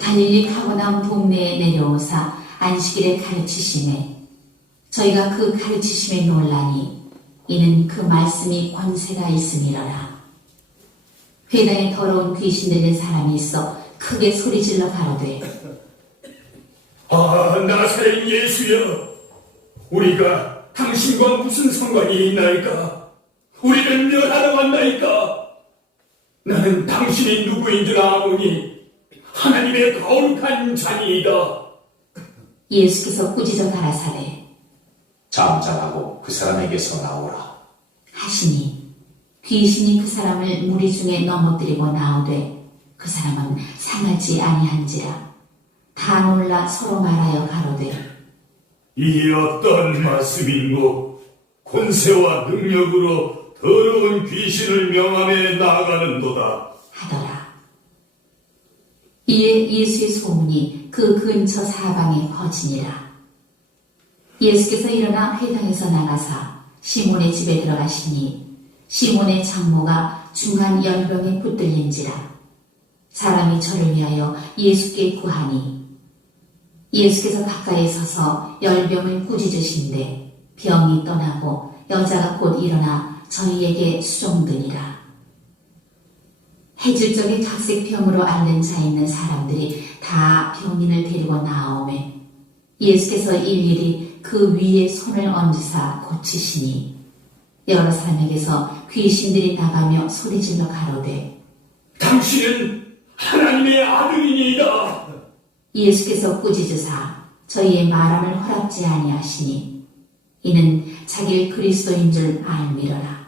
갈릴리 가버나움 동네에 내려오사 안식일에 가르치시매 저희가 그 가르치심에 놀라니 이는 그 말씀이 권세가 있음이러라. 회당에 더러운 귀신 들린 사람이 있어 크게 소리질러 가로되 아, 나사렛 예수여, 우리가 당신과 무슨 상관이 있나이까? 우리를 멸하러 왔나이까? 나는 당신이 누구인 줄 아오니 하나님의 거룩한 자니이다. 예수께서 꾸짖어 가라사대 잠잠하고 그 사람에게서 나오라. 하시니 귀신이 그 사람을 무리 중에 넘어뜨리고 나오되 그 사람은 상하지 아니한지라. 다 놀라 서로 말하여 가로되 이 어떤 말씀인고? 권세와 능력으로 더러운 귀신을 명함에 나아가는도다 하더라. 이에 예수의 소문이 그 근처 사방에 퍼지니라. 예수께서 일어나 회당에서 나가사 시몬의 집에 들어가시니 시몬의 장모가 중한 열병에 붙들린지라. 사람이 저를 위하여 예수께 구하니 예수께서 가까이 서서 열병을 꾸짖으신데 병이 떠나고 여자가 곧 일어나 저희에게 수종드니라. 해질적에 각색병으로 앓는 자 있는 사람들이 다 병인을 데리고 나오매 예수께서 일일이 그 위에 손을 얹으사 고치시니 여러 사람에게서 귀신들이 나가며 소리질러 가로되 당신은 하나님의 아들이니이다. 예수께서 꾸짖으사 저희의 말함을 허락지 아니하시니 이는 자기를 그리스도인 줄 알미러라.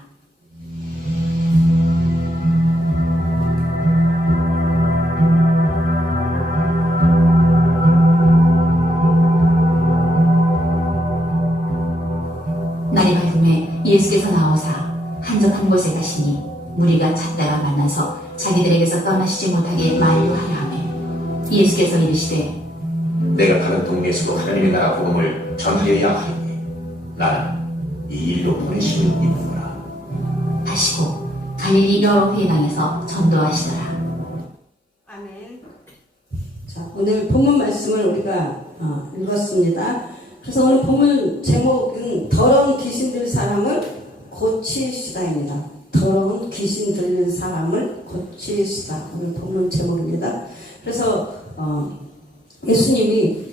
날이 밝음에 예수께서 나오사 한적한 곳에 가시니 무리가 찾다가 만나서 자기들에게서 떠나시지 못하게 만류하려 하매 예수께서 이르시되 내가 가는 동네에서도 하나님의 나라 복음을 전하여야 하니 나는 이 일로 보내심을 입으라 하시고 갈릴리 여러 회당에서 전도하시더라. 아멘. 자, 오늘 본문 말씀을 우리가 읽었습니다. 그래서 오늘 본문 제목은 더러운 귀신 들린 사람을 고치시다입니다. 더러운 귀신 들린 사람을 고치시다. 오늘 본문 제목입니다. 그래서 예수님이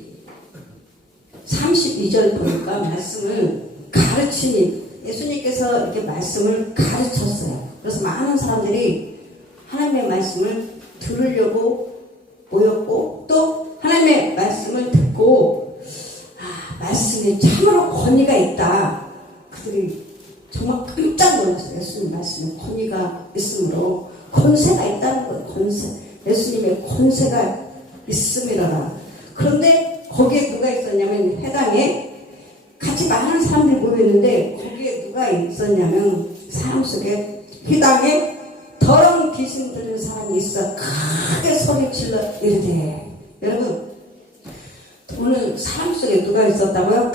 32절 보니까 말씀을 가르치니 예수님께서 이렇게 말씀을 가르쳤어요. 그래서 많은 사람들이 하나님의 말씀을 들으려고 모였고 또 하나님의 말씀을 듣고 말씀에 참으로 권위가 있다. 그들이 정말 깜짝 놀랐어요. 예수님 말씀에 권위가 있으므로 권세가 있다는 거예요. 권세. 예수님의 권세가 있음이라. 그런데 거기에 누가 있었냐면 회당에 같이 많은 사람들이 모였는데 거기에 누가 있었냐면 사람 속에 회당에 더러운 귀신 들린 사람이 있어 크게 소리질러 이르되 여러분 오늘 사람 속에 누가 있었다고요?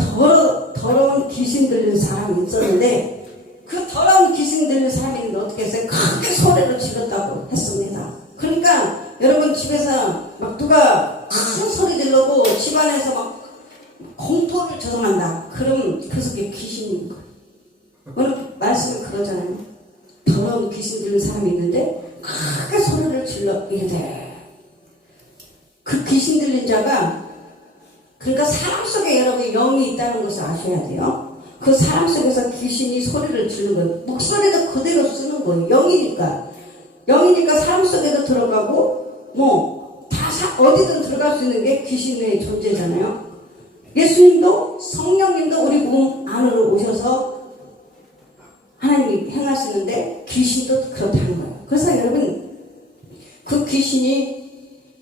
더러운 귀신 들린 사람이 있었는데 그 더러운 귀신 들린 사람이 있는데 어떻게 했어요? 크게 소리를 질렀다고 했습니다. 그러니까 여러분 집에서 막 누가 큰 소리 질러고 집안에서 막 공포를 조성한다. 그럼 그 속에 귀신인 거예요. 오늘 말씀이 그러잖아요. 더러운 귀신 들린 사람이 있는데 크게 소리를 질러 이래. 그 귀신 들린 자가 그러니까 사람 속에 여러분 영이 있다는 것을 아셔야 돼요. 그 사람 속에서 귀신이 소리를 지르는 거예요. 목소리도 그대로 쓰는 거예요. 영이니까 사람 속에도 들어가고 다 어디든 들어갈 수 있는 게 귀신의 존재잖아요. 예수님도 성령님도 우리 몸 안으로 오셔서 하나님이 행하시는데 귀신도 그렇다는 거예요. 그래서 여러분 그 귀신이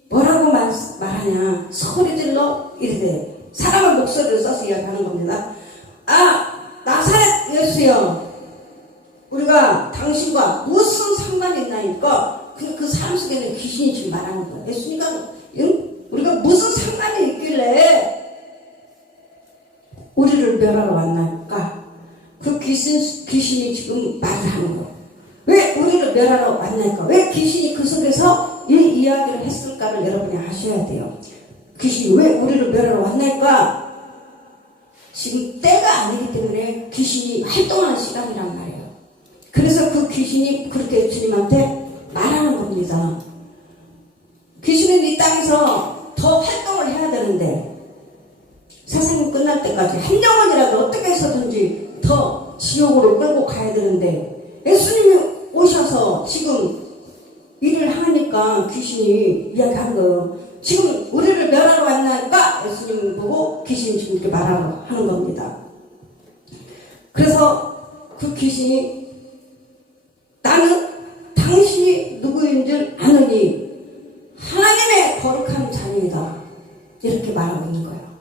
뭐라고 말하냐 소리질러 이르되 사람의 목소리를 써서 이야기하는 겁니다. 나사렛 예수여 우리가 당신과 무슨 상관이 있나니까 그 사람 속에는 귀신이 지금 말하는 거예요. 예수님과 우리가 무슨 상관이 있길래 우리를 멸하러 왔나니까 그 귀신이 지금 말을 하는 거예요. 왜 우리를 멸하러 왔나니까? 왜 귀신이 그 속에서 이 이야기를 했을까를 여러분이 아셔야 돼요. 귀신이 왜 우리를 멸하러 왔나니까? 지금 때가 아니기 때문에 귀신이 활동하는 시간이란 말이에요. 그래서 그 귀신이 그렇게 주님한테 말하는 겁니다. 귀신은 이 땅에서 더 활동을 해야 되는데 세상이 끝날 때까지 한 영혼이라도 어떻게 해서든지 더 지옥으로 끌고 가야 되는데 예수님이 오셔서 지금 일을 하니까 귀신이 이야기하는 거예요. 지금 우리를 멸하러 왔나니까 예수님 보고 귀신이 지금 이렇게 말하러 하는 겁니다. 그래서 그 귀신이 나는 당신이 누구인 줄 아느니 하나님의 거룩한 자녀이다 이렇게 말하고 있는 거예요.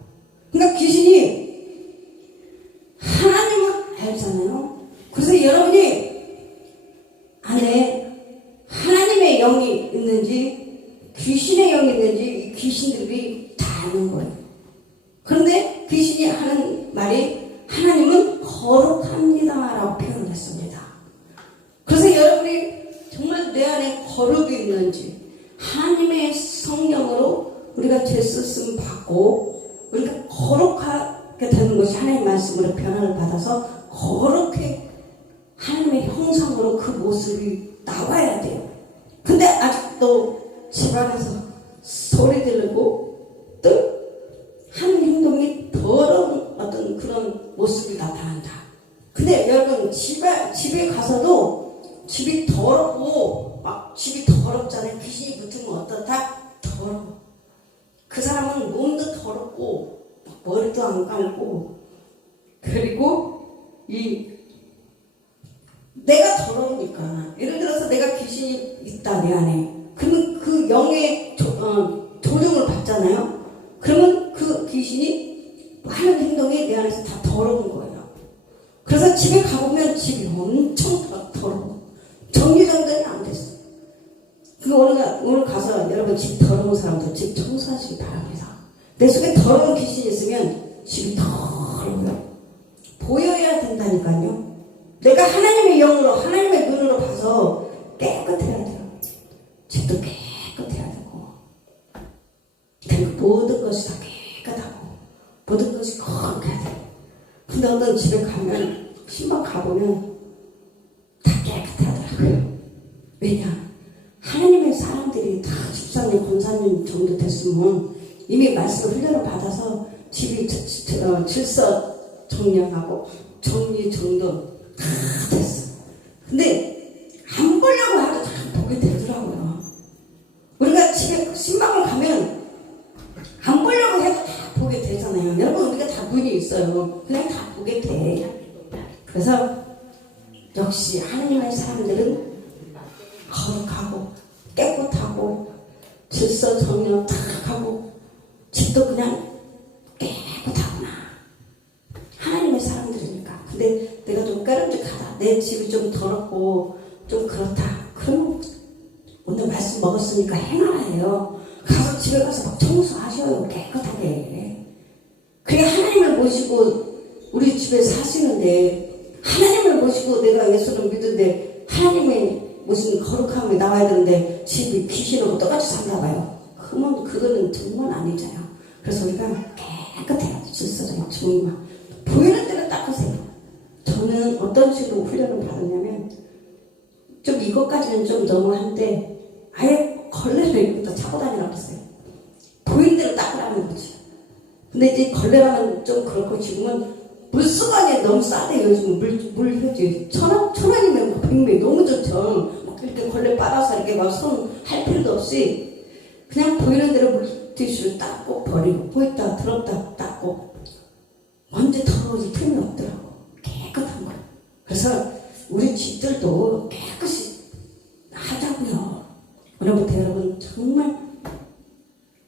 그러니까 귀신이 하나님을 알잖아요. 그래서 여러분이 안에 하나님의 영이 있는지 귀신의 영이 있는지 이 귀신들이 다 아는 거예요. 그런데 귀신이 하는 말이 하나님은 거룩합니다라고 표현을 했습니다. 그래서 여러분이 정말 내 안에 거룩이 있는지 하나님의 성령으로 우리가 죄 쓰심 받고 우리가 거룩하게 되는 것이 하나님의 말씀으로 변화를 받아서 거룩해 하나님의 형상으로 그 모습이 나와야 돼요. 근데 아직도 집안에서 소리 지르고 또 하는 행동이 더러운 어떤 그런 모습이 나타난다. 근데 여러분 집에 가서도 집이 더럽고 막 집이 더럽잖아요. 귀신이 붙으면 어떻다? 더러워. 그 사람은 몸도 더럽고 머리도 안 감고 그리고 내가 더러우니까 예를 들어서 내가 귀신이 있다 내 안에 그러면 그 영의 조정을 받잖아요. 그러면 그 귀신이 하는 행동이 내 안에서 다 더러운 거예요. 그래서 집에 가보면 집이 엄청 더러워. 정리정돈이 안 됐어. 오늘 가서 여러분 집 더러운 사람들 집 청소하시기 바랍니다. 내 속에 더러운 귀신이 있으면 집이 더러워요. 보여야 된다니까요. 내가 하나님의 영으로 하나님의 눈으로 봐서 깨끗해야 돼요. 집도 깨끗해야 되고 그리고 모든 것이 다 깨끗하고 모든 것이 거룩해야 돼요. 근데 어떤 집에 가면 신방 가보면 다 깨끗하더라고요. 왜냐? 하나님의 사람들이 다 집사님, 권사님 정도 됐으면 이미 말씀을 훈련을 받아서 집이 질서 정량하고 정리 정돈 다 됐어. 근데 안 보려고 해도 다 보게 되더라고요. 우리가 집에 신방을 가면 안 보려고 해도 다 보게 되잖아요. 여러분 우리가 다 눈이 있어요. 그냥 다 보게 돼. 그래서 역시 하나님의 사람들은 거룩하고 깨끗하고 질서 정연 딱 하고 집도 그냥 깨끗하구나. 하나님의 사람들이니까. 근데 내가 좀 까름직하다. 내 집이 좀 더럽고 좀 그렇다. 그러면 오늘 말씀 먹었으니까 행하라 해요. 가서 집에 가서 막 청소하셔요. 깨끗하게. 그게 하나님을 모시고 우리 집에 사시는데 하나님을 모시고 내가 예수를 믿는데 하나님의 무슨 거룩함이 나와야 되는데 집이 귀신하고 똑같이 살나 봐요. 그러면 그거는 정말 아니잖아요. 그래서 우리가 깨끗해야 돼. 질서정연 정말 보이는 대로 닦으세요. 저는 어떤 식으로 훈련을 받았냐면 좀 이것까지는 좀 너무한데 아예 걸레를 이렇게 차고 다니라고 했어요. 보이는 대로 닦으라는 거지. 근데 이제 걸레라면 좀 그렇고 지금은 물수건이 너무 싸대요. 요즘 물 효지. 천 원이면 100매 너무 좋죠. 막 이렇게 걸레 빨아서 이렇게 막 손 할 필요도 없이 그냥 보이는 대로 물티슈를 닦고 버리고 보였다 들었다 닦고 먼지 더러워질 틈이 없더라고. 깨끗한 거예요. 그래서 우리 집들도 깨끗이 하자고요. 오늘부터 여러분 정말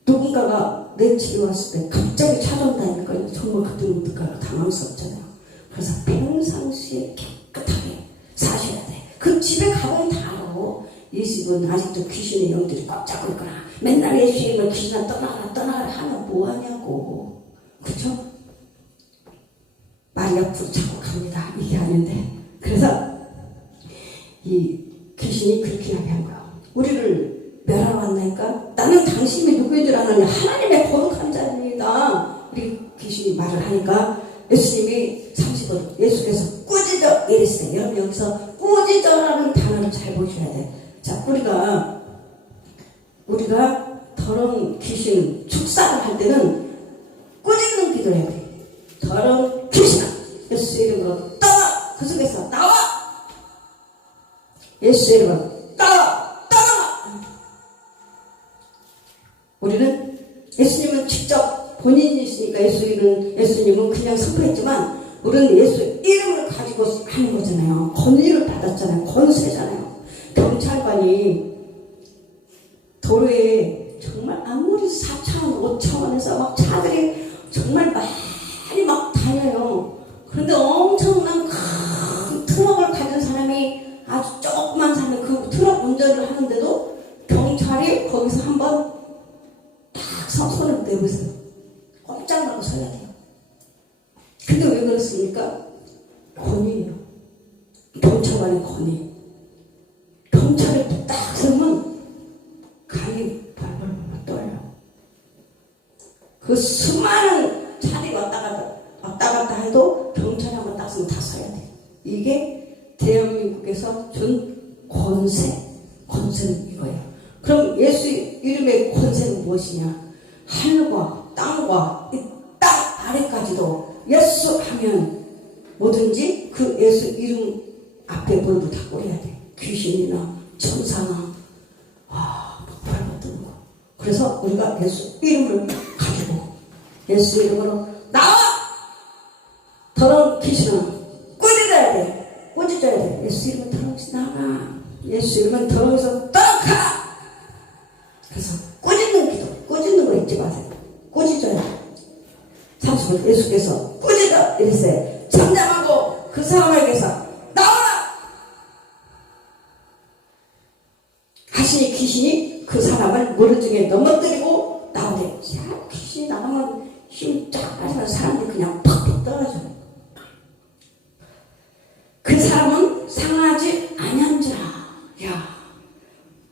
누군가가 내 집에 왔을 때 갑자기 찾아온다니까 정말 그때 어떨까 당황스럽잖아요. 그래서 평상시에 깨끗하게 사셔야 돼. 그 집에 가면 다 알아. 이 집은 아직도 귀신의 영들이 꽉 잡고 있거나 맨날 예수님을 귀신아 떠나가라 하면 뭐하냐고. 그쵸? 말이 옆으로 자꾸 갑니다. 이게 아닌데. 그래서 이 귀신이 그렇게 이야기한 거야. 우리를 멸하러 왔나니까 나는 당신이 누구인 줄 아느냐. 하나님의 거룩한 자입니다. 우리 귀신이 말을 하니까 예수님이 30분 예수께서 꾸짖어 이랬어요. 여러분 여기서 꾸짖어라는 단어를 잘 보셔야 돼. 자, 우리가 더러운 귀신 축사를 할 때는 꾸짖는 기도를 해야 돼. 더러운 귀신아 예수 이름으로 떠나. 그 속에서 나와. 예수 이름으로 떠나. 우리는 예수님은 직접 본인이시니까 예수님은 그냥 선포했지만 우리는 예수 이름을 가지고 하는 거잖아요. 권위를 받았잖아요. 권세잖아요. 경찰관이 도로에 정말 아무리 4차원, 5차원에서 막 차들이 정말 많이 막 다녀요. 그런데 엄청난 큰 트럭을 가진 사람이 아주 조그만 사람이 그 트럭 운전을 하는데도 경찰이 거기서 한번 딱 손을 내보세요. 꼼짝 말고 서야 돼요. 근데 왜 그렇습니까? 권위예요. 경찰관의 권위. 경찰이 딱 서면 가위 발발 떨려. 그 수많은 차들이 왔다 갔다 해도 경찰이 한번 딱 서면 다 서야 돼. 이게 대한민국에서 준 권세는 이거예요. 그럼 예수 이름의 권세는 무엇이냐? 하늘과 땅과 이 땅 아래까지도 예수 하면 뭐든지 그 예수 이름 앞에 무릎을 다 꿇어야 돼. 귀신이나 천사나 발버둥 거. 그래서 우리가 예수 이름을 가지고 예수 이름으로 나와! 더러운 귀신아 꾸짖어야 돼. 꾸짖어야 돼. 예수 이름은 더러운 귀신 나가. 예수 이름은 더러운 귀신 떠나가. 그래서 꾸짖는 기도, 꾸짖는 거 잊지 마세요. 꾸짖어야 돼. 30분 예수께서 꾸짖어 이랬어요. 잠잠하고 그 사람에게서 나와라! 하시니 귀신이 그 사람을 무릎중에 넘어뜨리고 나오래. 귀신이 나가면 힘 쫙 빠지면 사람들이 그냥 팍팍 떨어져요. 그 사람은 상하지 아니한지라. 야,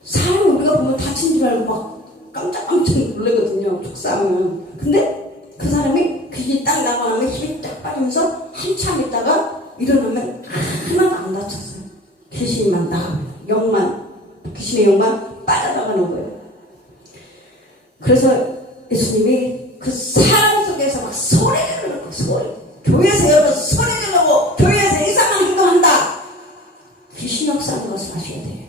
사람 우리가 보면 다친 줄 알고 막 깜짝 놀라거든요. 축사하면. 근데 그 사람이 귀신이 딱 나가면 힘이 딱 빠지면서 한참 있다가 일어나면 하나도 안 다쳤어요. 귀신만 나가요. 귀신의 영만 빠져나가는 거예요. 그래서 예수님이 그 사람 속에서 막 소리 지르고 교회에서 여러분 소리 지르고 교회에서 이상한 행동한다. 귀신 역사하는 것을 하셔야 돼요.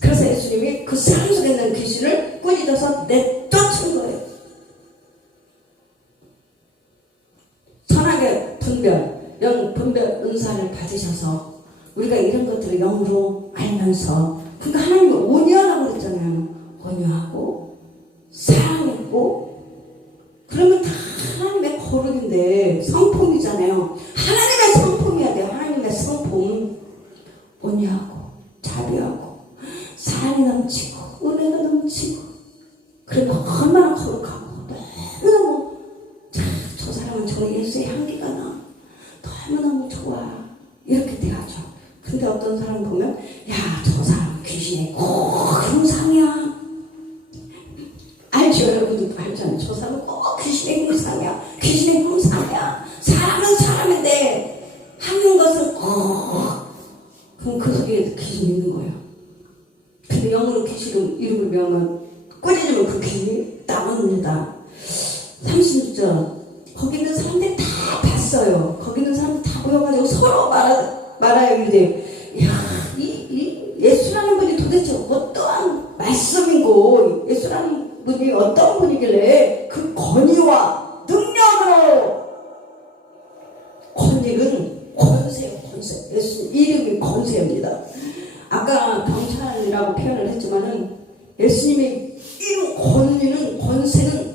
그래서 예수님이 그 사람 속에 있는 귀신을 꾸짖어서 내쫓은 거예요. 선악의 분별 은사를 받으셔서 우리가 이런 것들을 영으로 알면서 그러니까 하나님이 온유하라고 그랬잖아요. 온유하고 사랑했고 그러면 다 하나님의 거룩인데 성품이잖아요. 하나님의 성품이어야 돼요. 하나님의 성품. 온유하고 자비하고 사랑이 넘치고 은혜가 넘치고 그러면 얼마나 거룩하고 너무너무 저 사람은 저 예수의 향기가 나 너무너무 좋아 이렇게 돼야죠. 근데 어떤 사람 보면 야 저 사람 귀신의 형상이야. 알죠? 여러분들도 알잖아요. 저 사람은 꼭 귀신의 형상이야. 귀신의 형상이야. 사람은 사람인데 하는 것은 그럼 그 속에 귀신이 있는 거예요. 근데 영으로 귀신 이름을 명하면 꾸짖으면 그 귀신이 나옵니다. 36절 거기 있는 사람들이 다 봤어요. 거기 있는 사람들 다 모여가지고 서로 말아요. 이래. 야, 이 예수라는 분이 도대체 어떠한 말씀이고 예수라는 분이 어떤 분이길래 그 권위와 능력으로 권위는 권세예요. 권세. 예수 이름이 권세입니다. 아까 경찰이라고 표현을 했지만은 예수님의 이름 권위는 권세는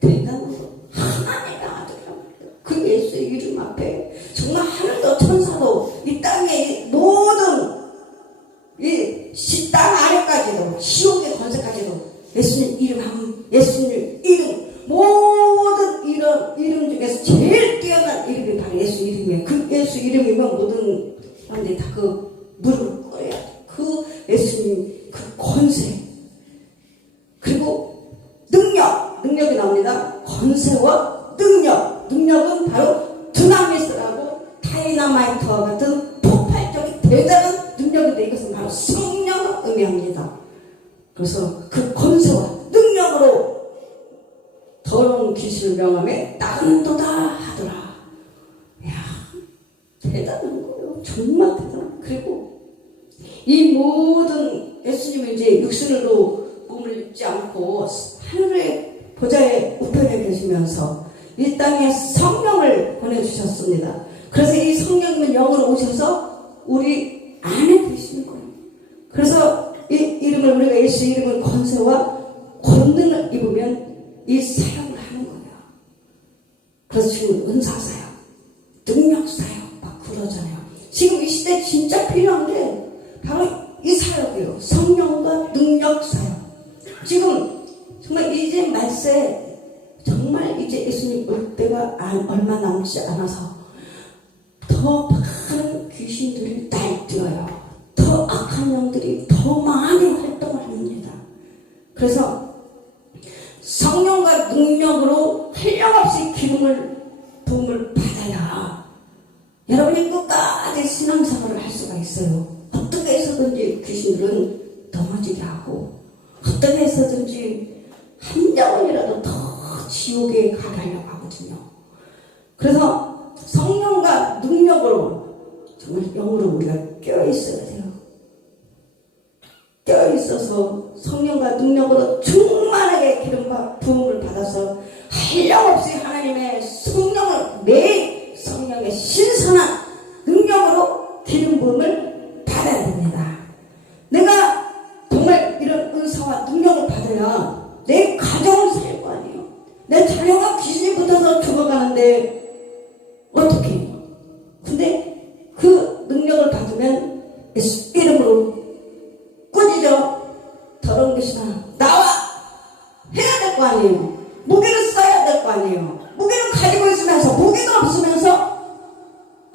대단한 거. 하나님의 아들이라고 그 예수의 이름 앞에 정말 하늘도 천사도 이 땅의 모든 이 땅 아래까지도 시온의 권세까지도 예수님 이름 모든 이름 중에서 제일 뛰어난 이름이 바로 예수 이름이에요. 그 예수 이름이면 모든 사람들이 다 그 무릎을 꿇어야 돼. 나옵니다. 권세와 능력. 능력은 바로 두나미스라고 다이너마이트와 같은 폭발적인 대단한 능력인데 이것은 바로 성령을 의미합니다. 그래서 그 권세와 능력으로 더러운 귀신을 명함에 나간도다 하더라. 이야, 대단한 거예요. 정말 대단한. 그리고 이 모든 예수님이 이제 육신으로 몸을 입지 않고 하늘의 보좌의 우편에 계시면서 이 땅에 성령을 보내주셨습니다. 그래서 이 성령님은 영으로 오셔서 우리 안에 계시는 거예요. 그래서 이 이름을 우리가 예수 이름을 권세와 권능을 입으면 이 사역을 하는 거예요. 그래서 지금 은사사역, 능력사역 막 그러잖아요. 지금 이 시대에 진짜 필요한 게 바로 이 사역이에요. 성령과 능력사역. 지금 정말 이제 말세 정말 이제 예수님 올 때가 얼마 남지 않아서 더 많은 귀신들이 날뛰어요. 더 악한 영들이 더 많이 활동을 합니다. 그래서 성령과 능력으로 한량없이 부음을 받아야 여러분이 끝까지 신앙생활을 할 수가 있어요. 어떻게 해서든지 귀신들은 넘어지게 하고 어떻게 해서든지 한 자원이라도 더 지옥에 가게 하려고 하거든요. 그래서 성령과 능력으로 정말 영으로 우리가 껴있어야 돼요. 껴있어서 성령과 능력으로 충만하게 기름과 부음을 받아서 한량없이 하나님의 성령을 매일 성령의 신선한 능력으로 기름 부음을 받아야 됩니다. 내가 정말 이런 은사와 능력을 받아야 내 가정을 살 거 아니에요. 내 자녀가 귀신이 붙어서 죽어가는데 어떻게 해요? 근데 그 능력을 받으면 예수 이름으로 꾸짖어 더러운 귀신아 나와 해야 될 거 아니에요. 무게를 써야 될 거 아니에요. 무게를 가지고 있으면서 무게가 없으면서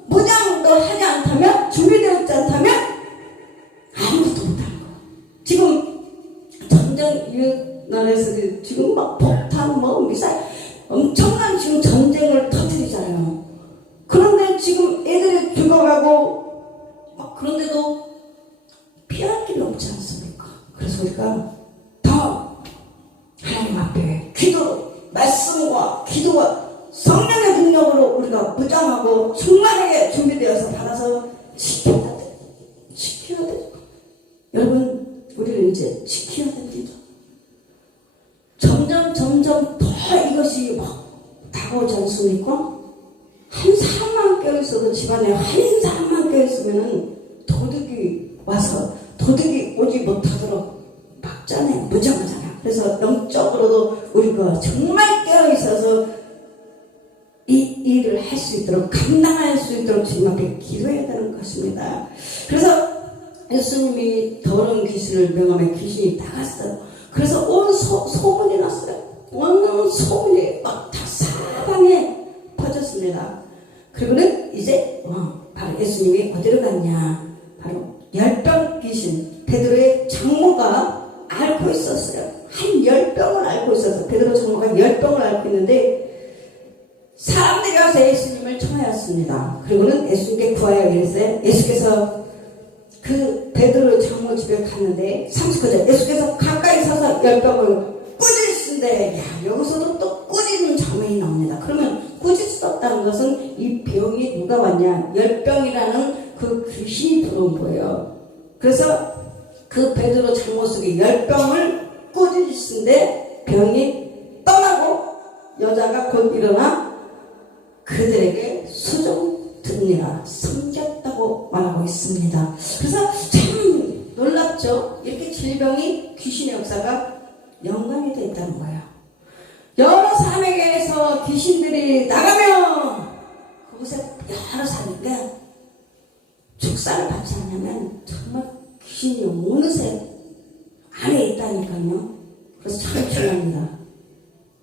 무장도 하지 않다면 준비되어 있지 않다면 아무것도 못하는 거예요. 지금 전쟁 이웃나라에서 지금 막 폭탄 미사일 엄청난 지금 전쟁을 터뜨리잖아요. 그런데 지금 애들이 죽어가고 그런데도 피할 길이 없지 않습니까? 그래서 우리가 더 하나님 앞에 기도, 말씀과 기도와 성령의 능력으로 우리가 무장하고 충만하게 준비되어서 받아서 지켜야 돼. 지켜야 돼. 여러분, 우리는 이제 지켜야 됩니다. 점점 더 이것이 막 다가오지 않습니까? 한 사람만 껴있어도 집안에 한 사람만 껴있으면은 도둑이 와서 도둑이 오지 못하도록 막잖아요. 무장하잖아요. 그래서 영적으로도 우리가 정말 깨어있어서 이 일을 할 수 있도록 감당할 수 있도록 주님 앞에 기도해야 되는 것입니다. 그래서 예수님이 더러운 귀신을 명함에 귀신이 나갔어요. 그래서 온 소문이 났어요. 온 소문이 막 다 사방에 퍼졌습니다. 그리고는 이제 바로 예수님이 어디로 갔냐, 바로 열병 귀신 베드로의 장모가 앓고 있었어요. 한 열병을 앓고 있었어요. 베드로 장모가 열병을 앓고 있는데 사람들이 와서 예수님을 청하였습니다. 그리고는 예수님께 구하여 이르되 예수께서 그 베드로 장모 집에 갔는데 39절 예수께서 가까이 서서 열병을 꾸짖으신데 여기서도 또 꾸짖는 장면이 나옵니다. 그러면 꾸짖었다는 것은 이 병이 누가 왔냐, 열병이라는 그 귀신이 들어온 거예요. 그래서 그 베드로 장모 속에 열병을 꾸짖으신데 병이 떠나고 여자가 곧 일어나 그들에게 수종 듣니라 섬겼다고 말하고 있습니다. 그래서 참 놀랍죠. 이렇게 질병이 귀신의 역사가 연관이 되어 있다는 거예요. 여러 사람에게서 귀신들이 나가면 그곳에 여러 사람인데 축사를 받지 않으면 정말 귀신이 어느새 안에 있다니까요. 그래서 참 중요합니다.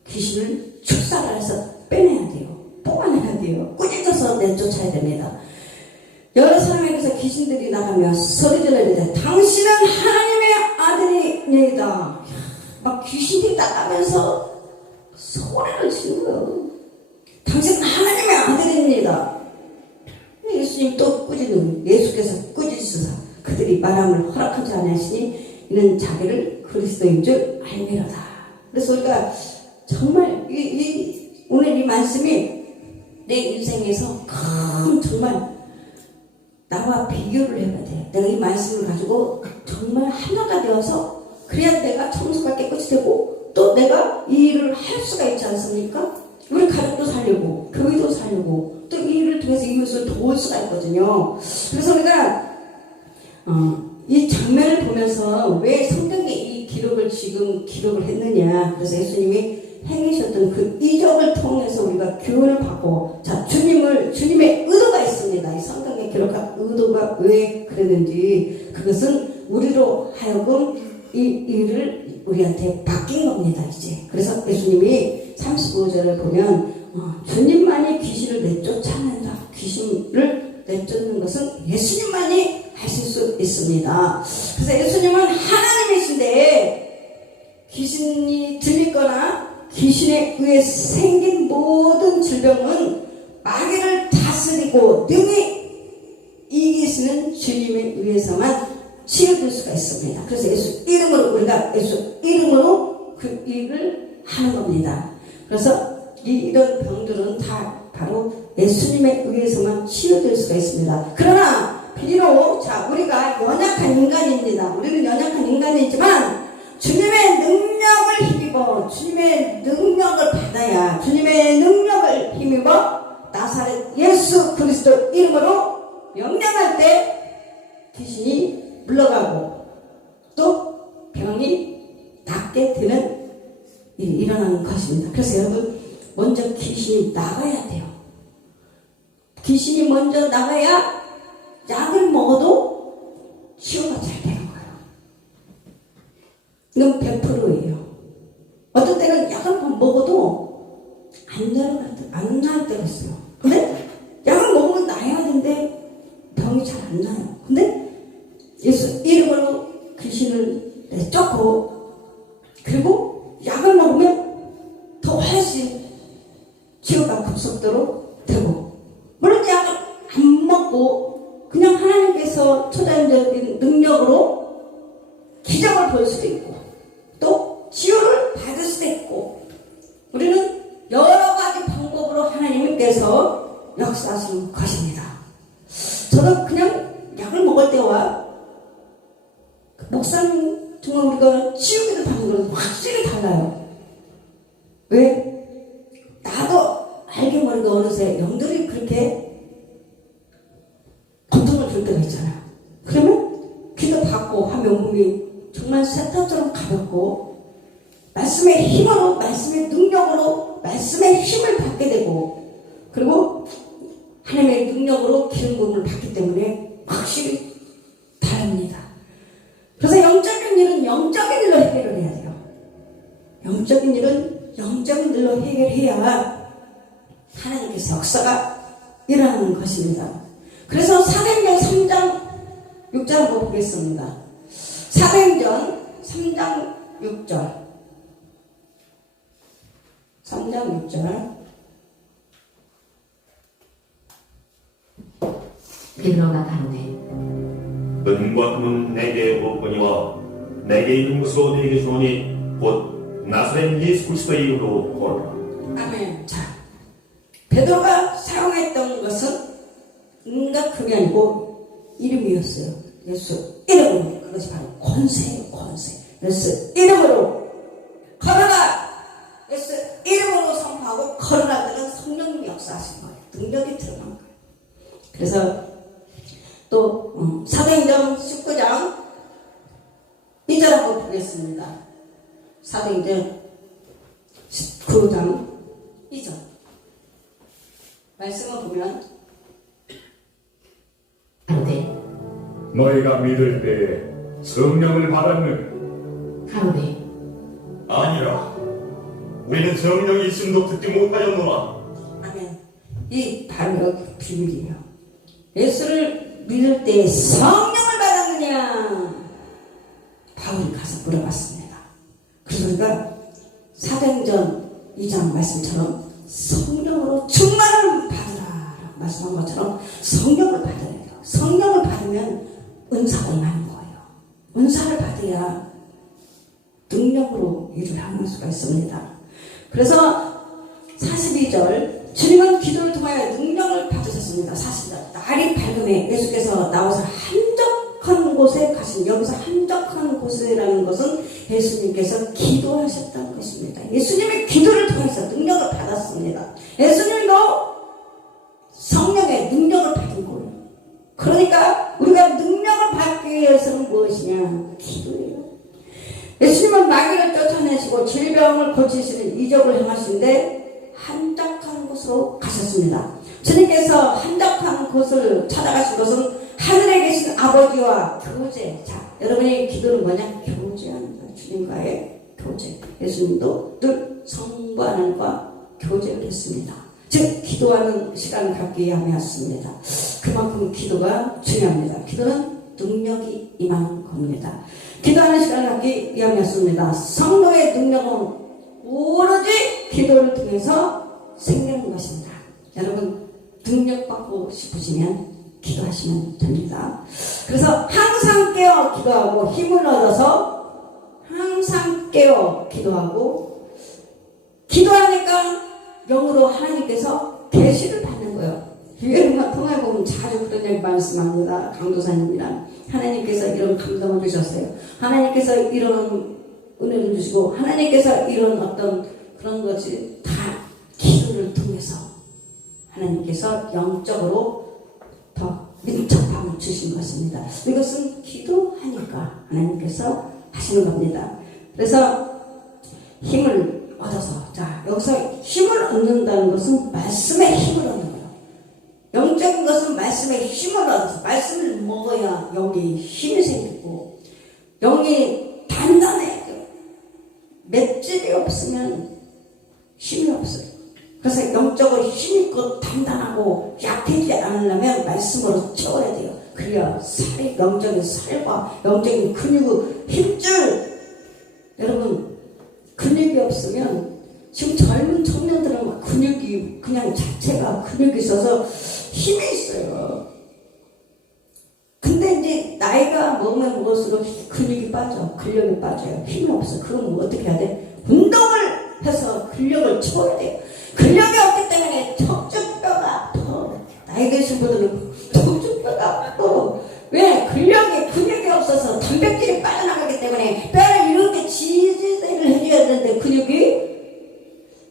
귀신을 축사를 해서 빼내야 돼요. 뽑아내야 돼요. 꾸짖어서 내쫓아야 됩니다. 여러 사람에게서 귀신들이 나가며 소리질러 이르되 당신은 하나님의 아들이니이다. 막 귀신이 나가면서 소리를 지는 거예요. 당신은 하나님의 아들입니다. 예수님 또 꾸짖는, 예수께서 꾸짖으사 그들이 말함을 허락하지 않으시니 이는 자기를 그리스도인 줄 알미로다. 그래서 우리가 정말 오늘 이 말씀이 내 인생에서 큰 정말 나와 비교를 해봐야 돼. 내가 이 말씀을 가지고 정말 하나가 되어서 그래야 내가 청소가 깨끗이 되고 또 내가 이 일을 할 수가 있지 않습니까? 우리 가족도 살리고 교회도 살리고 또 이 일을 통해서 이웃을 도울 수가 있거든요. 그래서 우리가 이 장면을 보면서 왜 성경에 이 기록을 지금 기록을 했느냐. 그래서 예수님이 행하셨던 그 이적을 통해서 우리가 교훈을 받고, 자, 주님의 의도가 있습니다. 이 성경에 기록한 의도가 왜 그랬는지, 그것은 우리로 하여금 이 일을 우리한테 바뀐 겁니다, 이제. 그래서 예수님이 35절을 보면, 주님만이 귀신을 내쫓아낸다. 귀신을 내쫓는 것은 예수님만이 하실 수 있습니다. 그래서 예수님은 하나님이신데, 귀신이 들리거나, 귀신에 의해 생긴 모든 질병은 마귀를 다스리고 능히 이기시는 주님에 의해서만 치유될 수가 있습니다. 그래서 예수 이름으로 예수 이름으로 그 일을 하는 겁니다. 그래서 이런 병들은 다 바로 예수님에 의해서만 치유될 수가 있습니다. 그러나 비록 우리가 연약한 인간입니다. 우리는 연약한 인간이지만 주님의 능력을 힘입어, 주님의 능력을 받아야, 주님의 능력을 힘입어 나사렛 예수 그리스도 이름으로 명령할 때 귀신이 물러가고 또 병이 낫게 되는 일이 일어나는 것입니다. 그래서 여러분, 먼저 귀신이 나가야 돼요. 귀신이 먼저 나가야 약을 먹어도 치유가 잘 돼요. 이건 100%예요. 어떤 때는 약을 먹어도 안 나을 때가 있어요. 근데 약을 먹으면 나야 하는데 병이 잘 안 나요. 근데 예수 이름으로 귀신을 내쫓고, 그리고 약을 먹으면 더 훨씬 치유가 급속도로 되고, 물론 약을 안 먹고 그냥 하나님께서 초자연적인 능력으로 기적을 볼 수도 있고 또 치유를 받을 수도 있고, 우리는 여러 가지 방법으로 하나님께서 역사하시는 것입니다. 저도 그냥 약을 먹을 때와 목사님 정말 우리가 치유기를 받는 것은 확실히 달라요. 왜? 나도 알게 모르게 어느새 영들이 그렇게 고통을 줄 때가 있잖아요. 그러면 기도 받고 하면 몸이 정말 쇠타처럼 가볍고, 말씀의 힘으로, 말씀의 능력으로 말씀의 힘을 받게 되고, 그리고 하나님의 능력으로 기름 부음을 받기 때문에 확실히 다릅니다. 그래서 영적인 일은 영적인 일로 해결을 해야 돼요. 영적인 일은 영적인 일로 해결해야 하나님께서 역사가 일어나는 것입니다. 그래서 사도행전 3장 6절 한번 보겠습니다. 사도행전 3장 6절 3장 6절 베드로가 가로되 은과 금은 내게 없거니와 내게 있는 것으로 내게 주노니 곧 나사렛 예수 그리스도의 이름으로 걸어라. 아멘. 자, 베드로가 사용했던 것은 은과 금이 아니고 이름이었어요. 예수 이름으로. 그것이 바로 권세예요. 권세. 예수 이름으로 걸어라. 예수 이름으로 선포하고 걸어라들은 성령님이 역사하신 거예요. 능력이 드러난 거예요. 그래서 또 사도행전 19장 2절 한번 보겠습니다. 사도행전 19장 2절 말씀을 보면 가로되 너희가 믿을 때에 성령을 받았느냐? 가로되 아니라 우리는 성령이 있음도 듣지 못하였노라. 아멘. 이 바로 여기 비밀이에요. 예수를 믿을 때 성령을 받았느냐? 바울이 가서 물어봤습니다. 그래서 우리가 사도행전 2장 말씀처럼 성령으로 충만을 받으라 라고 말씀한 것처럼 성령을 받아야 돼요. 성령을 받으면 은사가 임하는 거예요. 은사를 받아야 능력으로 일을 하는 수가 있습니다. 그래서 42절 주님은 기도를 통하여 능력을 받으셨습니다. 40절 날이 밝음에 예수께서 나와서 한적한 곳에 가신, 여기서 한적한 곳이라는 것은 예수님께서 기도하셨다는 것입니다. 예수님의 기도를 통해서 능력을 받았습니다. 예수님도 성령의 능력을 받은 거예요. 그러니까 우리가 능력을 받기 위해서는 무엇이냐? 기도예요. 예수님은 마귀를 쫓아내시고 질병을 고치시는 이적을 행하시는데 한적한 곳으로 가셨습니다. 주님께서 한적한 곳을 찾아가신 것은 하늘에 계신 아버지와 교제. 자, 여러분의 기도는 뭐냐? 교제합니다. 주님과의 교제. 예수님도 늘 성부 하나님과 교제를 했습니다. 즉 기도하는 시간을 갖기 위함이었습니다. 그만큼 기도가 중요합니다. 기도는 능력이 임하는 겁니다. 기도하는 시간을 갖기 위함이었습니다. 성령의 능력은 오로지 기도를 통해서 생기는 것입니다. 여러분 능력받고 싶으시면 기도하시면 됩니다. 그래서 항상 깨어 기도하고 힘을 얻어서 항상 깨어 기도하고 기도하니까 영으로 하나님께서 계시를 받는 거예요. 여러분과 통화해보면 자주 그런 얘기 말씀합니다. 강도사님이랑 하나님께서 이런 감동을 주셨어요. 하나님께서 이런 은혜를 주시고 하나님께서 이런 어떤 그런 것이 다 기도를 통해서 하나님께서 영적으로 더 민첩함을 주신 것입니다. 이것은 기도하니까 하나님께서 하시는 겁니다. 그래서 힘을 얻어서, 자, 여기서 힘을 얻는다는 것은 말씀의 힘을 얻는 거예요. 영적인 것은 말씀의 힘을 얻어서 말씀을 먹어야 영이 힘이 생기고 영이 단단해야 돼요. 맷집이 없으면 힘이 없어요. 그래서 영적으로 힘있고 단단하고 약해지지 않으려면 말씀으로 채워야 돼요. 그래야 살이, 영적인 살과 영적인 근육, 힘줄. 여러분 근육이 없으면 지금 젊은 청년들은 근육이 그냥 자체가 근육이 있어서 힘이 있어요. 근데 이제 나이가 먹으면 먹을수록 근육이 빠져, 근력이 빠져요. 힘이 없어. 그럼 어떻게 해야 돼? 운동을 해서 근력을 채워야 돼요. 근력이 없기 때문에 척추뼈가 아파. 나이 드신 분들은 척추뼈가 아파. 왜? 근육이 없어서 단백질이 빠져나가기 때문에 뼈를 이렇게 지지대를 해줘야 되는데 근육이.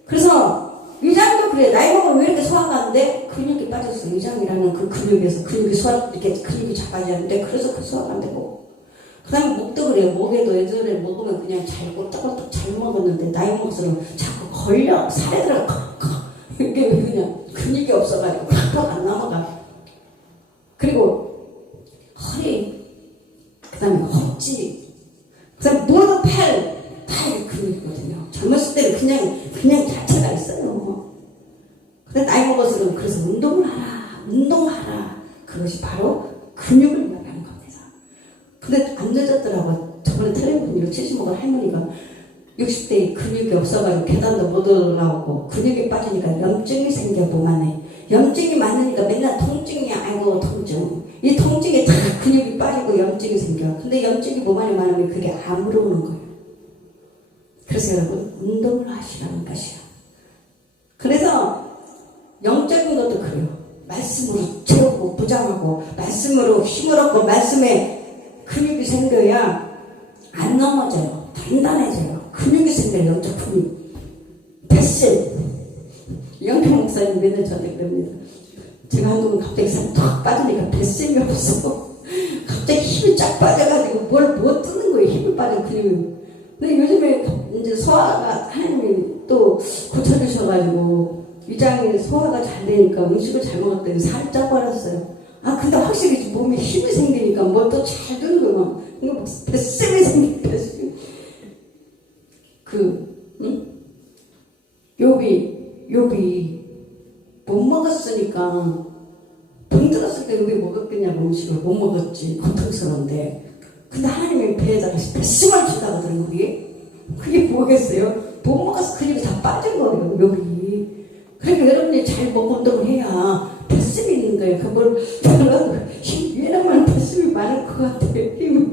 그래서 위장도 그래. 나이 먹으면 왜 이렇게 소화가 안 돼? 근육이 빠졌어. 위장이라는 그 근육에서 근육이 이렇게 근육이 작아져야 하는데 그래서 그 소화가 안 되고. 그 다음에 목도 그래요. 목에도 예전에 먹으면 그냥 잘 꼬딱꼬딱 잘 먹었는데 나이 먹을수록 자꾸 걸려. 살에 들어 이게 그냥 근육이 없어가지고 팍팍 안 넘어가. 그리고 허리, 그 다음에 허벅지, 그 다음에 모두 팔, 다 이게 근육이거든요. 젊었을 때는 그냥 자체가 있어요. 근데 나이 먹을수록 그래서 운동하라. 그것이 바로 근육을 말하는 겁니다. 근데 안 늦었더라고. 저번에 텔레비전으로 70먹은 할머니가 60대에 근육이 없어가지고 계단도 못 올라오고 근육이 빠지니까 염증이 생겨 몸 안에. 염증이 많으니까 맨날 통증이야. 아이고 통증. 이 통증에 다 근육이 빠지고 염증이 생겨. 근데 염증이 몸 안에 많으면 그게 암으로 오는 거예요. 그래서 여러분 운동을 하시라는 것이야. 그래서 영적인 것도 그래요. 말씀으로 채우고 부장하고 말씀으로 힘을 얻고 말씀에 근육이 생겨야 안 넘어져요. 단단해져요. 근육이 생겨요. 영적 근육. 뱃살. 영평 목사님 맨날 저한테 그럽니다. 제가 한동안 갑자기 살이 탁 빠지니까 뱃살이 없어. 갑자기 힘이 쫙 빠져가지고 뭘 못 뜨는 거예요. 힘이 빠진 근육이. 근데 요즘에 이제 소화가 하나님이 또 고쳐주셔가지고 위장이 소화가 잘 되니까 음식을 잘 먹었더니 살이 쪄 버렸어요. 아 근데 확실히 몸에 힘이 생기니까 뭘 또 잘 드는 거야. 이거 뱃살이 생긴 뱃살. 욥이 못 먹었으니까 병들었을 때 욥이 먹었겠냐고 음식을 못 먹었지. 고통스러운데 근데 하나님의 배에다가 뱃심을 준다고 그러는 거기 그게 뭐겠어요? 못 먹어서 근육이 다 빠진 거예요. 그러니까 여러분이 잘 먹고 운동을 해야 뱃슴이 있는 거예요. 그걸 얘랑만 뱃슴이 많을 것 같아요. 힘이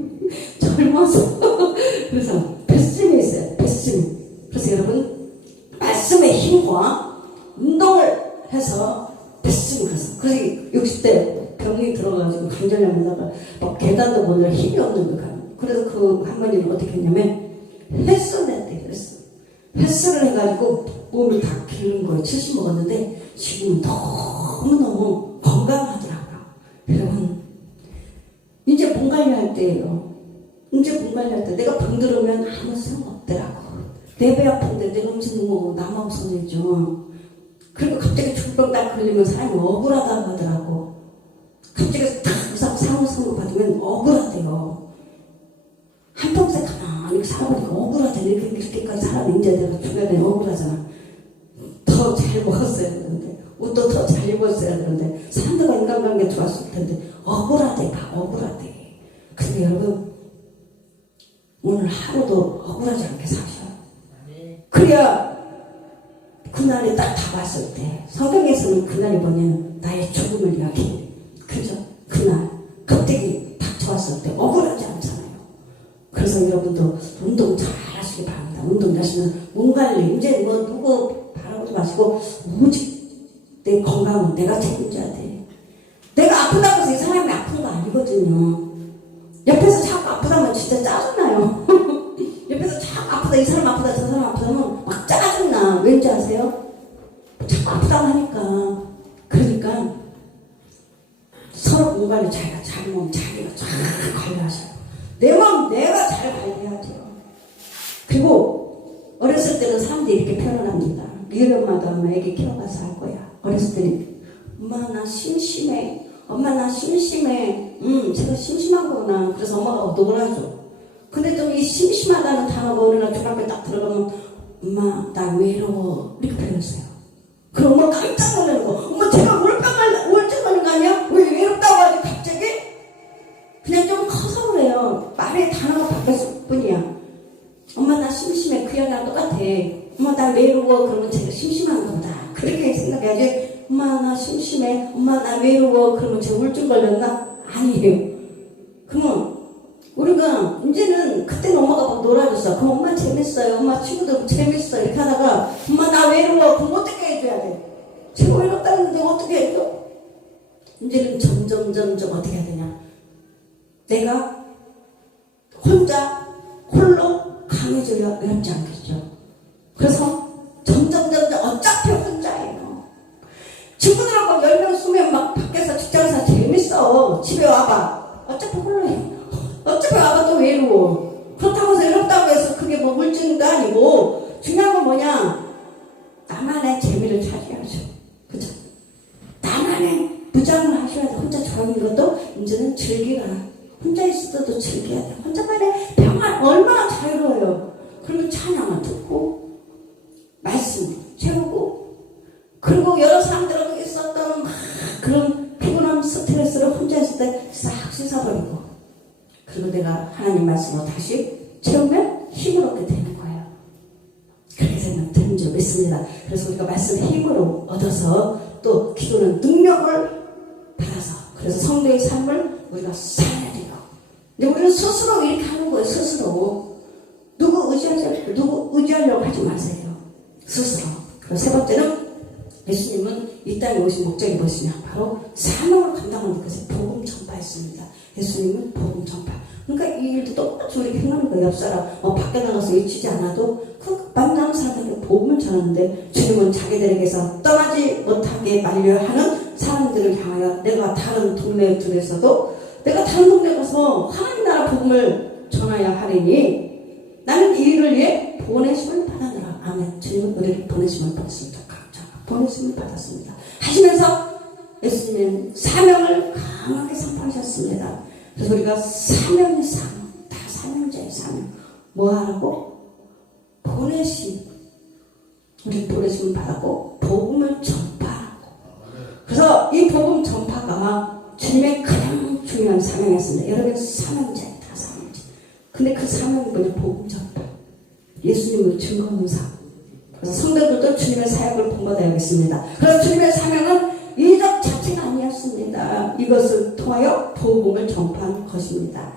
젊어서. 그래서 뱃슴이 있어요. 뱃슴. 그래서 여러분 말씀의 힘과 운동을 해서 뱃슴이 그래서 60대 병이 들어가지고 관절염에다가 막 계단도 못 올라 힘이 없는 거예요. 그래서 그 할머니는 어떻게 했냐면 헬스를 했대요. 헬스를 해가지고 몸을 다 기른 거예요. 70 먹었는데 지금은 너무너무 건강하더라고요. 여러분 이제 몸 관리할 때예요. 이제 몸 관리할 때 내가 병들으면 아무 소용 없더라고. 내 배 아픈데 내가 음식 못 먹고 나만 손해죠. 그리고 갑자기 중병 딱 걸리면 사람이 억울하다고 하더라고. 갑자기 딱 의사 사후 선고 받으면 억울하대요. 한평생 가만히 살아보니까 억울하대. 이렇게까지 살았는데 이제 내가 죽어야 되면 억울하잖아. 더 잘 먹었어야 되는데 옷도 더 잘 입었어야 되는데 사람들과 인간관계 좋았을 텐데 억울하대. 다 억울하대. 근데 여러분 오늘 하루도 억울하지 않게 사셔. 그래야 그날이 딱 다 왔을 때 성경에서는 그날이 뭐냐면 나의 죽음을 이야기해. 그죠? 그날 갑자기 닥쳐왔을 때 억울하지 않잖아요. 그래서 여러분도 운동 잘 하시기 바랍니다. 운동 하시면 몸 관리 이제 뭐 누구 바라보지 마시고 오직 내 건강은 내가 책임져야 돼. 내가 아프다고 해서 이 사람이 아픈 거 아니거든요. 옆에서 자꾸 아프다면 진짜 짜증나요. 옆에서 자꾸 아프다 이 사람 아프다 저 사람 아프다면 막 짜증나. 왠지 아세요? 자꾸 아프다고 하니까. 그러니까 서로 몸 관리 자기 몸 자기가 잘 관리하셔요. 내 몸 내가 잘 관리하죠. 그리고 어렸을 때는 사람들이 이렇게 표현합니다. 미래 엄마도 엄마 애기 키워가서 할 거야. 어렸을 때는 엄마 나 심심해. 엄마 나 심심해. 제가 심심한 거구나. 그래서 엄마가 놀아줘. 근데 좀 이 심심하다는 단어가 어느 날 중학교에 딱 들어가면 엄마 나 외로워 이렇게 표현했어요. 그럼 엄마 깜짝 놀라는 거. 엄마 제가 우울증하는 거 아니야? 왜 외롭다고 하지 갑자기? 그냥 좀 커서 그래요. 말의 단어가 바뀌었을 뿐이야. 엄마 나 심심해. 그 이야기랑 똑같아. 엄마 나 외로워. 그러면 제가 심심한 거다. 그렇게 생각해야지. 엄마 나 심심해. 엄마 나 외로워. 그러면 제가 우울증 걸렸나? 아니에요. 그러면 우리가 이제는 그때는 엄마가 막 놀아줬어. 그럼 엄마 재밌어요. 엄마 친구들 재밌어. 이렇게 하다가 엄마 나 외로워. 그럼 어떻게 해줘야 돼? 제가 외롭다는데 어떻게 해줘? 이제는 점점 어떻게 해야 되냐? 내가 혼자 홀로 강해져야 외롭지 않겠죠. 그래서 점점 어차피 혼자예요. 친구들하고 10명 20명 막 밖에서 직장에서 재밌어. 집에 와봐. 어차피 홀로해. 어차피 와봐 또 외로워. 그렇다고 해서 외롭다고 해서 그게 뭐 물증도 아니고 중요한 건 뭐냐? 나만의 재미를 찾아야죠. 그죠? 나만의 무장을 하셔야 돼. 혼자 좋아하는 것도 이제는 즐기라. 혼자 있을 때도 즐겨야 돼. 혼자만의 평안 얼마나 자유로워요. 그리고 찬양을 듣고 말씀 채우고 그리고 여러 사람들하고 있었던 막 그런 피곤함 스트레스를 혼자 있을 때 싹 씻어버리고 그리고 내가 하나님 말씀으로 다시 채우면 힘을 얻게 되는 거예요. 그렇게 생각되는 줄 믿습니다. 그래서 우리가 말씀의 힘으로 얻어서 또 기도는 능력을 받아서 그래서 성도의 삶을 우리가 살아야 돼요. 근데 우리는 스스로 이렇게 하는 거예요. 스스로 누구 의지하려고 하지 마세요. 스스로. 그리고 세 번째는 예수님은 이 땅에 오신 목적이 무엇이냐? 바로 사명을 감당하는 것이 복음 전파였습니다. 예수님은 복음 전파. 그러니까 이 일도 똑같이 우리 행하는 거예요. 옆 사람 밖에 나가서 외치지 않아도 그 만나는 사람들에게 복음을 전하는데 주님은 자기들에게서 떠나지 못하게 만류하는 사람들을 향하여 내가 다른 동네에 들에서도 내가 다른 동네 가서 하나님 나라 복음을 전하야 하리니 나는 이 일을 위해 보내심을 받았노라. 아멘. 주님은 우리에게 보내심을 받았습니다. 보내심을 받았습니다. 하시면서 예수님은 사명을 강하게 선포하셨습니다. 그래서 우리가 사명이 다 사명자의 사명. 뭐 하라고? 보내심. 우리 보내심을 받았고 복음을 전파하고. 그래서 이 복음 전파가 주님의 가장 중요한 사명이었습니다. 여러분 사명자예요. 다 사명자. 근데 그 사명이 뭐냐? 복음 전파. 예수님을 증거하는 삶. 그래서 성도들도 또 주님의 사역을 본받아야겠습니다. 그래서 주님의 사명은 이적 자체가 아니었습니다. 이것을 통하여 복음을 전파한 것입니다.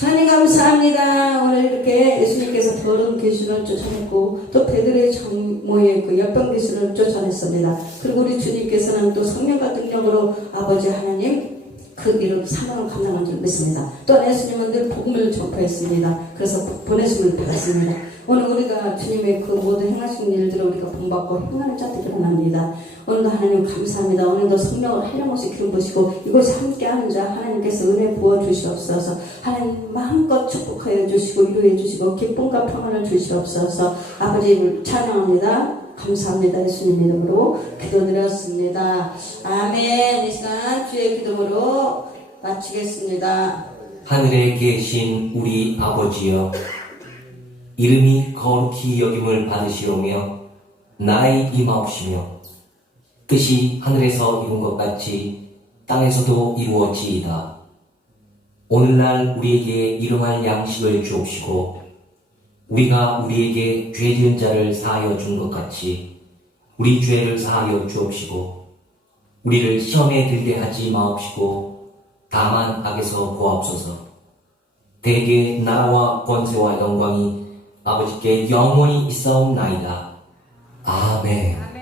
하나님 감사합니다. 오늘 이렇게 예수님께서 더러운 귀신을 쫓아냈고 또 베드로의 장모의 그 역병 귀신을 쫓아냈습니다. 그리고 우리 주님께서는 또 성령과 능력으로 아버지 하나님 그 일을 사명을 감당한 줄 믿습니다. 또한 예수님은 늘 복음을 전파했습니다. 그래서 보내심을 받았습니다. 오늘 우리가 주님의 그 모든 행하신 일들을 우리가 본받고 행하는 자들이 원합니다. 오늘도 하나님 감사합니다. 오늘도 성령을 한량없이 기름 부으시고 이곳에 함께하는 자 하나님께서 은혜 부어주시옵소서. 하나님 마음껏 축복하여 주시고 위로해 주시고 기쁨과 평안을 주시옵소서. 아버지를 찬양합니다. 감사합니다. 예수님 이름으로 기도드렸습니다. 아멘. 이 시간 주의 기도로 마치겠습니다. 하늘에 계신 우리 아버지여, 이름이 거룩히 여김을 받으시오며 나의 임하옵시며 뜻이 하늘에서 이룬 것 같이 땅에서도 이루어지이다. 오늘날 우리에게 일용할 양식을 주옵시고 우리가 우리에게 죄 지은 자를 사하여 준 것 같이 우리 죄를 사하여 주옵시고 우리를 시험에 들게 하지 마옵시고 다만 악에서 구하옵소서. 대개 나라와 권세와 영광이 아버지께 영원히 있사옵나이다. 아멘.